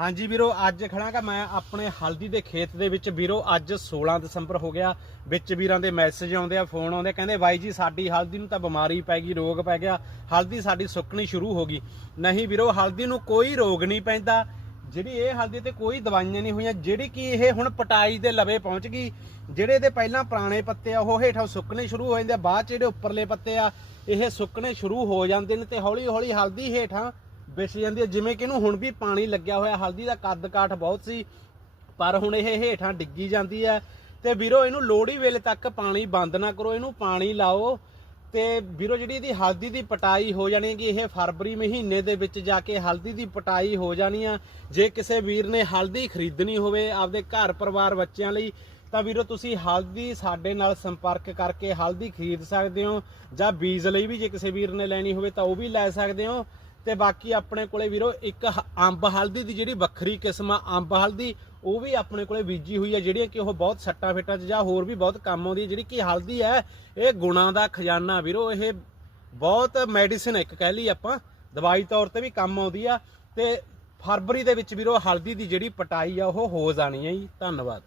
ਹਾਂਜੀ ਵੀਰੋ, ਅੱਜ ਖੜਾਂਗਾ ਮੈਂ ਆਪਣੇ ਹਲਦੀ ਦੇ ਖੇਤ ਦੇ ਵਿੱਚ। ਵੀਰੋ, ਅੱਜ 16 ਦਸੰਬਰ ਹੋ ਗਿਆ। ਵਿੱਚ ਵੀਰਾਂ ਦੇ ਮੈਸੇਜ ਆਉਂਦੇ ਆ ਫੋਨ ਆਉਂਦੇ ਕਹਿੰਦੇ, ਬਾਈ ਜੀ, ਸਾਡੀ ਹਲਦੀ ਨੂੰ ਤਾਂ ਬਿਮਾਰੀ ਪੈ ਗਈ, ਰੋਗ ਪੈ ਗਿਆ। ਹਲਦੀ ਸਾਡੀ ਸੁੱਕਣੀ ਸ਼ੁਰੂ ਹੋ ਗਈ। ਨਹੀਂ ਵੀਰੋ, ਹਲਦੀ ਨੂੰ ਕੋਈ ਰੋਗ ਨਹੀਂ ਪੈਂਦਾ। ਜਿਹੜੀ ਇਹ ਹਲਦੀ ਤੇ ਕੋਈ ਦਵਾਈਆਂ ਨਹੀਂ ਹੋਈਆਂ, ਜਿਹੜੀ ਕਿ ਇਹ ਹੁਣ ਪਟਾਈ ਦੇ ਲਵੇ ਪਹੁੰਚ ਗਈ। ਜਿਹੜੇ ਇਹਦੇ ਪਹਿਲਾਂ ਪੁਰਾਣੇ ਪੱਤੇ ਆ, ਉਹ ਹੇਠਾਂ ਸੁੱਕਣੇ ਸ਼ੁਰੂ ਹੋ ਜਾਂਦੇ ਆ, ਬਾਅਦ ਚ ਜਿਹੜੇ ਉੱਪਰਲੇ ਪੱਤੇ ਆ, ਇਹ ਸੁੱਕਣੇ ਸ਼ੁਰੂ ਹੋ ਜਾਂਦੇ ਨੇ ਤੇ ਹੌਲੀ ਹੌਲੀ ਹਲਦੀ ਹੇਠਾਂ ਵਿਛ ਜਾਂਦੀ ਹੈ। ਜਿਵੇਂ ਕਿ ਇਹਨੂੰ ਹੁਣ ਵੀ ਪਾਣੀ ਲੱਗਿਆ ਹੋਇਆ, ਹਲਦੀ ਦਾ ਕੱਦ ਕਾਠ ਬਹੁਤ ਸੀ, ਪਰ ਹੁਣ ਇਹ ਹੇਠਾਂ ਡਿੱਗੀ ਜਾਂਦੀ ਹੈ। ਤੇ ਵੀਰੋ, ਇਹਨੂੰ ਲੋੜੀ ਵੇਲੇ ਤੱਕ ਪਾਣੀ ਬੰਦ ਨਾ ਕਰੋ, ਇਹਨੂੰ ਪਾਣੀ ਲਾਓ। ਤੇ ਵੀਰੋ, ਜਿਹੜੀ ਇਹਦੀ ਹਲਦੀ ਦੀ ਪਟਾਈ ਹੋ ਜਾਣੀ ਕਿ ਇਹ ਫਰਵਰੀ ਮਹੀਨੇ ਦੇ ਵਿੱਚ ਜਾ ਕੇ ਹਲਦੀ ਦੀ ਪਟਾਈ ਹੋ ਜਾਣੀ ਆ। ਜੇ ਕਿਸੇ ਵੀਰ ਨੇ ਹਲਦੀ ਖਰੀਦਣੀ ਹੋਵੇ ਆਪਦੇ ਘਰ ਪਰਿਵਾਰ ਬੱਚਿਆਂ ਲਈ, ਤਾਂ ਵੀਰੋ, ਤੁਸੀਂ ਹਲਦੀ ਸਾਡੇ ਨਾਲ ਸੰਪਰਕ ਕਰਕੇ ਹਲਦੀ ਖਰੀਦ ਸਕਦੇ ਹੋ। ਜਾਂ ਬੀਜ ਲਈ ਵੀ ਜੇ ਕਿਸੇ ਵੀਰ ਨੇ ਲੈਣੀ ਹੋਵੇ, ਤਾਂ ਉਹ ਵੀ ਲੈ ਸਕਦੇ ਹੋ। ਤੇ ਬਾਕੀ ਆਪਣੇ ਕੋਲੇ ਵੀਰੋ ਇੱਕ ਹ- ਅੰਬ ਹਲਦੀ ਦੀ ਜਿਹੜੀ ਵੱਖਰੀ ਕਿਸਮ ਆ, ਅੰਬ ਹਲਦੀ, ਉਹ ਵੀ ਆਪਣੇ ਕੋਲੇ ਬੀਜੀ ਹੋਈ ਹੈ ਜਿਹੜੀਆਂ ਕਿ ਉਹ ਬਹੁਤ ਸੱਟਾਂ ਫੇਟਾਂ 'ਚ ਜਾਂ ਹੋਰ ਵੀ ਬਹੁਤ ਕੰਮ ਆਉਂਦੀ ਹੈ ਜਿਹੜੀ ਕਿ ਹਲਦੀ ਹੈ ਇਹ ਗੁਣਾਂ ਦਾ ਖਜ਼ਾਨਾ ਵੀਰੋ, ਇਹ ਬਹੁਤ ਮੈਡੀਸਿਨ ਇੱਕ ਕਹਿ ਲਈ ਆਪਾਂ। ਦਵਾਈ ਤੌਰ ਤੇ ਵੀ ਕੰਮ ਆਉਂਦੀ ਆ ਤੇ ਫਰਵਰੀ ਦੇ ਵਿੱਚ ਵੀਰੋ ਹਲਦੀ ਦੀ ਜਿਹੜੀ ਪਟਾਈ ਆ, ਉਹ ਹੋ ਜਾਣੀ ਹੈ ਜੀ। ਧੰਨਵਾਦ।